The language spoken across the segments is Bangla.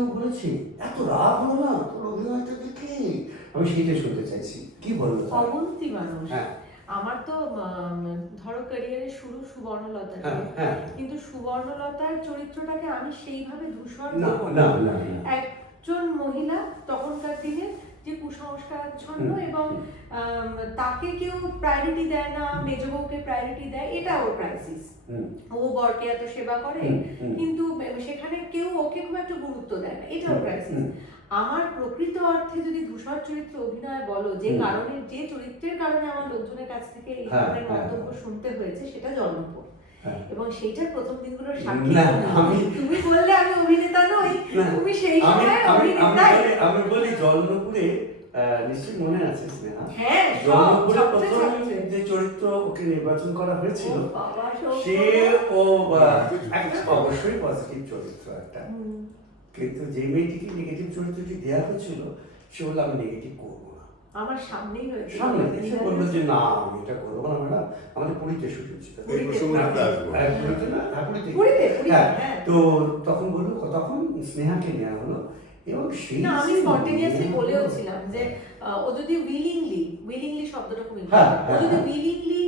কেউ বলেছে এত রাগ হলো না তোর অভিনয়টা দেখে? আমি সেইটাই শুনতে চাইছি, কি বলবো? অবন্তি মানুষ। হ্যাঁ আমার তো ধরো ক্যারিয়ারের শুরু সুবর্ণলতা হ্যাঁ দিয়ে, হ্যাঁ। কিন্তু সুবর্ণলতার চরিত্রটাকে আমি সেইভাবে ধূসর না করবো না না। না না। একজন মহিলা তখনকার দিনে যে কুসংস্কারাচ্ছন্ন এবং তাকে কেউ প্রায়োরিটি দেয় না, মেজ বউকে প্রায়োরিটি দেয়, এটা ওর ক্রাইসিস। ও বরকে এত সেবা করে কিন্তু সেখানে কেউ ওকে খুব একটা গুরুত্ব দেয় না, এটা ওর ক্রাইসিস। আমার প্রকৃত অর্থে যদি ধূসর চরিত্র অভিনয় বলো, যে কারণে, যে চরিত্রের কারণে আমার লোকজনের কাছ থেকে এই ধরনের মন্তব্য শুনতে হয়েছে, সেটা জনপুর। এবং সেইটার প্রথম দিনগুলোর সাক্ষী তুমি বললে আমি অভিনেতা নই, তুমি সেই সময় অভিনেতাই। আমি বলি জলনপুরে নিশ্চয়ই মনে আছে স্নেহা, হ্যাঁ, জলনপুরে প্রথম যে চরিত্র ওকে নির্বাচন করা হয়েছিল, সে ও অবশ্যই পজিটিভ চরিত্র একটা, কিন্তু যে মেয়েটিকে নেগেটিভ চরিত্রটি দেওয়া হয়েছিল সে বললো আমি নেগেটিভ করবো না। আমার সামনেই হয়েছে, সামনে এসে বললো যে না আমি এটা করবো না ম্যাডাম, আমাদের পুরীতে শুটিং ছিল। তো তখন বললো, তখন স্নেহাকে নেওয়া হলো এবং সেই না আমি স্পন্টেনিয়াসলি বলেও ছিলাম যে ও যদি উইলিংলি শব্দটা খুব ও যদি উইলিংলি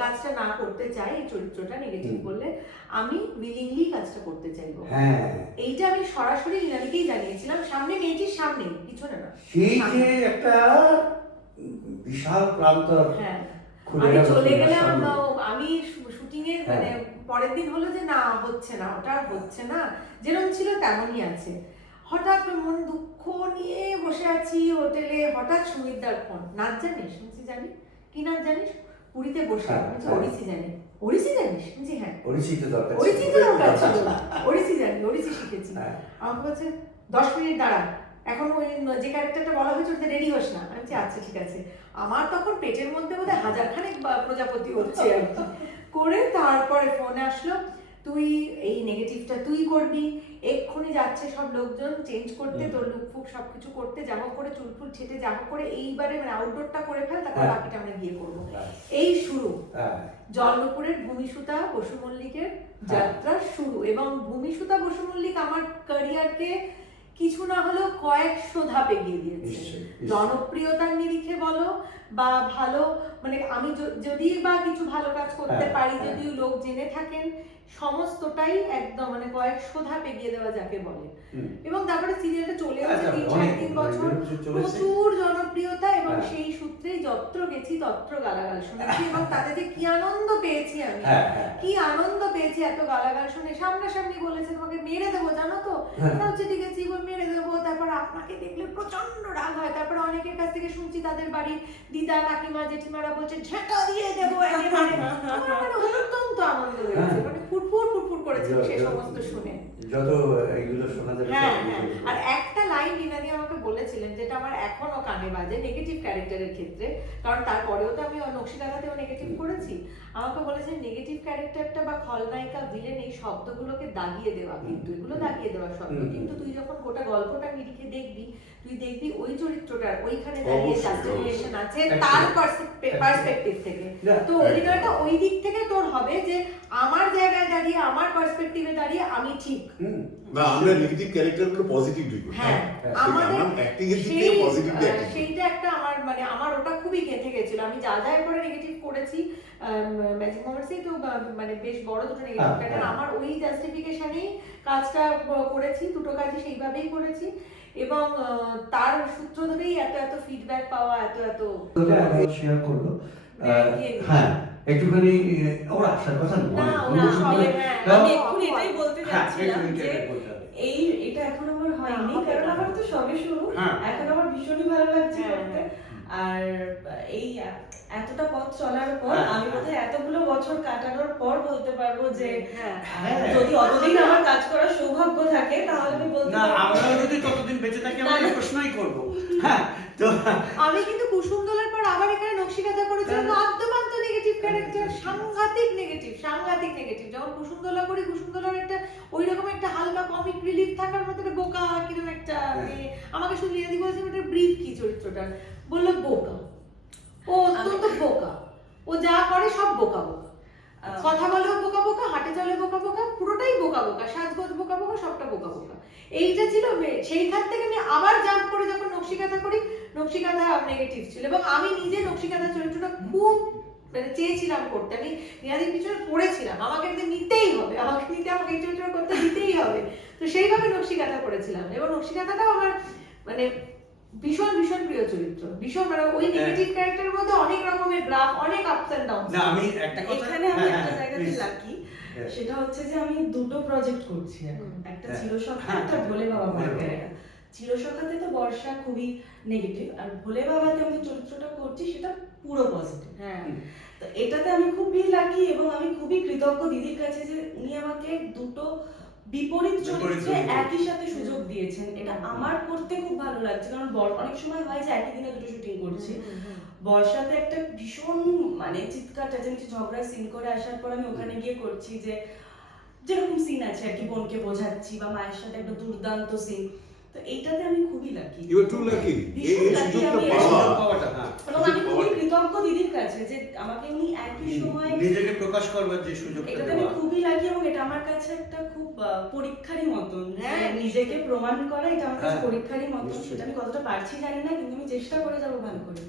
কাজটা না করতে চাই, এই চরিত্রটা নেগেটিভ বললে আমি উইলিংলি কাজটা করতে চাইবো। এইটা আমি সরাসরি ইনালিকেই জানিয়েছিলাম, সামনে মেয়েটির সামনে, পিছনে না। সেই যে একটা বিশাল প্রান্তর, আমি চলে গেলাম, আমি শুটিং এর মানে পরের দিন হলো যে না হচ্ছে না, ওটা হচ্ছে না, যেরকম ছিল তেমনই আছে। হঠাৎ মন দুঃখ নিয়ে বসে আছি হোটেলে, হঠাৎ সুমিতদার ফোন, নাচ জানিস? শুনছি জানি। কি নাচ জানিস? পুরীতে বসে ওড়িশি জানি। ওড়িশি জানিস? শুনছি হ্যাঁ, ওড়িশি তো দরকার ছিল, ওড়িশি জানি, ওড়িশি শিখেছি। আমাকে বলছে 10 মিনিট দাঁড়া, এখন ওই যে ক্যারেক্টারটা বলা হয়েছে ওটা রেডি হোস না। আমি বলছি আচ্ছা ঠিক আছে। আমার তখন পেটের মধ্যে বোধহয় 1000 খানেক প্রজাপতি হচ্ছে আর কি। করে তারপরে ফোনে আসলো, তুই এই নেগেটিভটা তুই করবি, এক্ষুনি যাচ্ছে সব লোকজন চেঞ্জ করতে, তোর লুক ফুক সবকিছু করতে, জামা করে চুল ফুল ছেটে জামা করে এইবারে মানে আউটডোরটা করে ফেল, তারপর বাকিটা আমরা গিয়ে করবো। এই শুরু জলনপুরের ভূমিসুতা বসু মল্লিকের যাত্রা শুরু। এবং ভূমিসুতা বসু মল্লিক আমার ক্যারিয়ারকে কিছু না হলেও কয়েকশো ধাপ এগিয়ে দিয়েছে, জনপ্রিয়তার নিরিখে বলো বা ভালো, মানে আমি যদি বা কিছু ভালো কাজ করতে পারি, যদিও লোক জেনে থাকেন, সমস্তটাই একদম মানে কয়েকশো ধাপ এগিয়ে দেওয়া যাকে বলে। এবং তারপরে সিরিয়ালটা চলে আসে 3-4 বছর, প্রচুর জনপ্রিয়তা, এবং সেই সূত্রেই যত্র গেছি তত্র গালাগাল শুনেছি। এবং তাতে যে কি আনন্দ পেয়েছি আমি, কি আনন্দ পেয়েছি এত গালাগাল শুনে। সামনাসামনি বলেছে তোমাকে মেরে দেবো জানো তো, হচ্ছে ঠিক আছে মেরে দেবো, তারপর আপনাকে দেখলে প্রচন্ড রাগ হয়। তারপর অনেকের কাছ থেকে শুনছি তাদের বাড়ির দিদা কাকিমা জেঠিমারা বলছে ঝেঁটা দিয়ে দেবো একেবারে। আমার অত্যন্ত আনন্দ হয়েছে, মানে ফুটফুট ফুটফুট করেছিল সে সমস্ত শুনে, যত এইগুলো শোনা যাবে। আর একটা লাইন বিনাদি আমাকে বলেছিলেন যেটা আমার এখনো কানে বাজে নেগেটিভ ক্যারেক্টারের ক্ষেত্রে, কারণ তারপরেও তো আমি নকশিকাঁথাতেও নেগেটিভ করেছি। আমাকে বলেছেন নেগেটিভ ক্যারেক্টারটা বা খলনায়িকা ভিলেন এই শব্দগুলোকে দাগিয়ে দেওয়া, কিন্তু এগুলো দাগিয়ে দেওয়া শব্দ, কিন্তু তুই যখন গোটা গল্পটা নিরিখে দেখবি, তুই দেখবি ওই চরিত্রটার ওইখানে দাঁড়িয়ে জাস্টিফিকেশন আছে তার পার্সপেক্টিভ থেকে। তো অভিনয়টা ওই দিক থেকে তোর হবে যে আমার জায়গায় দাঁড়িয়ে, আমার পার্সপেক্টিভে দাঁড়িয়ে আমি ঠিক না, আমরা নেগেটিভ ক্যারেক্টারগুলো পজিটিভলি করি। আমাদের অ্যাক্টিং এর দিক থেকে পজিটিভলি অ্যাক্টিং, সেইটা একটা আমার মানে আমার ওটা খুবই গেঁথে গেছিল। আমি যা যা করে নেগেটিভ করেছি ম্যাজিক মোমেন্টসেই তো মানে বেশ বড় দুটো নেগেটিভ ক্যারেক্টার, আমার ওই জাস্টিফিকেশনেই কাজটা করেছি, দুটো কাজই সেইভাবেই করেছি। এবং তার সূত্র ধরেই এত এত ফিডব্যাক পাওয়া, এত এত শেয়ার করলো। হ্যাঁ একটুখানি ওর আসার কথা আমি এক্ষুনি এটাই বলতে যাচ্ছিলাম যে এটা এখন আমার হয়নি, কারণ আমার তো সবে শুরু, এখন আমার ভীষণই ভালো লাগছে করতে। আর এই এতটা পথ চলার পর আমি বোধহয় এতগুলো বছর কাটানোর পর বলতে পারবো যে যদি অতদিন আমার কাজ করার সৌভাগ্য থাকে তাহলে আমি বলতে পারবো আমরা যদি ততদিন বেঁচে থাকি আমরা এই প্রশ্নই করব। হ্যাঁ তো আমি কিন্তু কুসুমদোলার পর আবার এখানে নকশিকাঁথা করেছিলাম, আদ্যপান্ত নেগেটিভ ক্যারেক্টার, সাংঘাতিক নেগেটিভ। যখন কুসুমদোলা করি, কুসুমদোলার একটা ওইরকম একটা হালকা কমিক রিলিফ থাকার মতো একটা বোকা কিরকম একটা, আমাকে শুধু রিয়াদি বলেছে ওটা ব্রিফ কি চরিত্রটা, বললো বোকা, ও অত্যন্ত বোকা, ও যা করে সব বোকা বোকা, কথা বলেও বোকা বোকা, হাঁটে চলে বোকা বোকা, পুরোটাই বোকা বোকা, সাজগোজ বোকা বোকা, সবটা বোকা বোকা। এইটা ছিল সেইখান থেকে আমি আবার জাম্প করে যখন নকশিকাঁথা করি, নকশিকাঁথা নেগেটিভ ছিল এবং আমি নিজে নকশিকাঁথা চরিত্রটা খুব মানে চেয়েছিলাম করতে। আমি নিহাদির পিছনে পড়েছিলাম, আমাকে একদিন নিতেই হবে, আমাকে এই চরিত্রটা করতে দিতেই হবে। তো সেইভাবে নকশিকাঁথা করেছিলাম এবং নকশিকাঁথাটাও আমার মানে ভীষণ ভীষণ প্রিয় চরিত্র, ভীষণ মানে ওই নেগেটিভ ক্যারেক্টারের মধ্যে অনেক রকমের গ্রাফ, অনেক আপস এন্ড ডাউন। না আমি একটা কথা এখানে আমি একটা জায়গাতে লাকি, সেটা হচ্ছে যে আমি দুটো প্রজেক্ট করছি এখন, একটা চিরসখা, একটা ভোলে বাবা মার্কেট। চিরসখাতে তো বর্ষা খুবই নেগেটিভ, আর ভোলে বাবাতে আমি যে চরিত্রটা করছি সেটা পুরো পজিটিভ। হ্যাঁ, তো এটাতে আমি খুবই লাকি এবং আমি খুবই কৃতজ্ঞ দিদির কাছে যে উনি আমাকে দুটো বিপরীত চরিত্রে একই সাথে সুযোগ দিয়েছেন। এটা আমার করতে খুব ভালো লাগছে, কারণ অনেক সময় হয় যে একই দিনে দুটো শুটিং করছি। বর্ষাতে একটা ভীষণ মানে চিৎকার চেঁচামেচি ঝগড়া সিন করে আসার পর আমি ওখানে গিয়ে করছি যে যেরকম সিন আছে আর কি, বোনকে বোঝাচ্ছি বা মায়ের সাথে একটা দুর্দান্ত সিন। তো এইটাতে আমি খুবই lucky, you are too lucky এই সুযোগটা পাওয়াটা। এবং আমি খুবই কৃতজ্ঞ দিদির কাছে যে আমাকে উনি একই সময় নিজেকে প্রকাশ করবার যে সুযোগটা এটাতে আমি খুবই লাকি এবং এটা আমার কাছে একটা খুব পরীক্ষারই মতন। হ্যাঁ, নিজেকে প্রমাণ করা এটা আমার কাছে পরীক্ষারই মতন। সেটা আমি কতটা পারছি জানি না, কিন্তু আমি চেষ্টা করে যাবো ভালো করে।